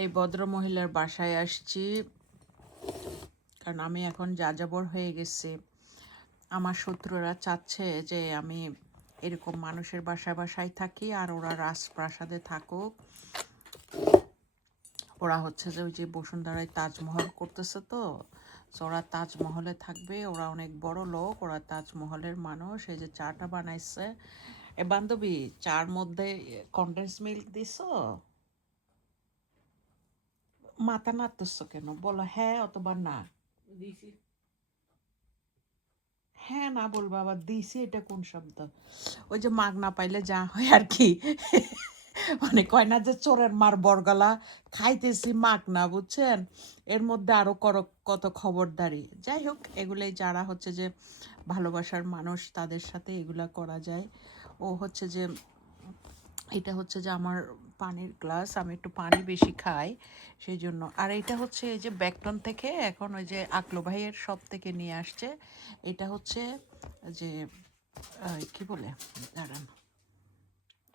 এই ভদ্র মহিলার বাসায় আসছি, কারণ আমি এখন যাযাবর হয়ে গেছি। আমার শত্রুরা চাচ্ছে যে আমি এরকম মানুষের বাসায় বাসায় থাকি, আর ওরা রাজপ্রাসাদে থাকুক। ওরা হচ্ছে যে ওই যে বসুন্ধরায় তাজমহল করতেছে, তো ওরা তাজমহলে থাকবে। ওরা অনেক বড় লোক, ওরা তাজমহলের মানুষ। এই যে চাটা বানাইছে। এ বান্ধবী, চার মধ্যে কনডেন্স মিল্ক দিছো? মাথা নাড়তেছো কেন? বলো হ্যাঁ অথবা না। হ্যাঁ না বলবো আবার দিছি, এটা কোন শব্দ? ওই যে মাগ না পাইলে যা হয় আর কি। মানে কয় না যে চোরের মার বরগলা, খাইতেছি মাগ না, বুঝছেন? এর মধ্যে আরো কত খবরদারি। যাই হোক, এগুলোই যারা হচ্ছে যে ভালোবাসার মানুষ তাদের সাথে এগুলা করা যায়। ও হচ্ছে যে এটা হচ্ছে যে আমার পানির গ্লাস, আমি একটু পানি বেশি খাই সেই জন্য। আর এটা হচ্ছে এই যে ব্যাকটন থেকে এখন ওই যে আকলো ভাইয়ের সব থেকে নিয়ে আসছে। এটা হচ্ছে যে কি বলে, দাঁড়ান,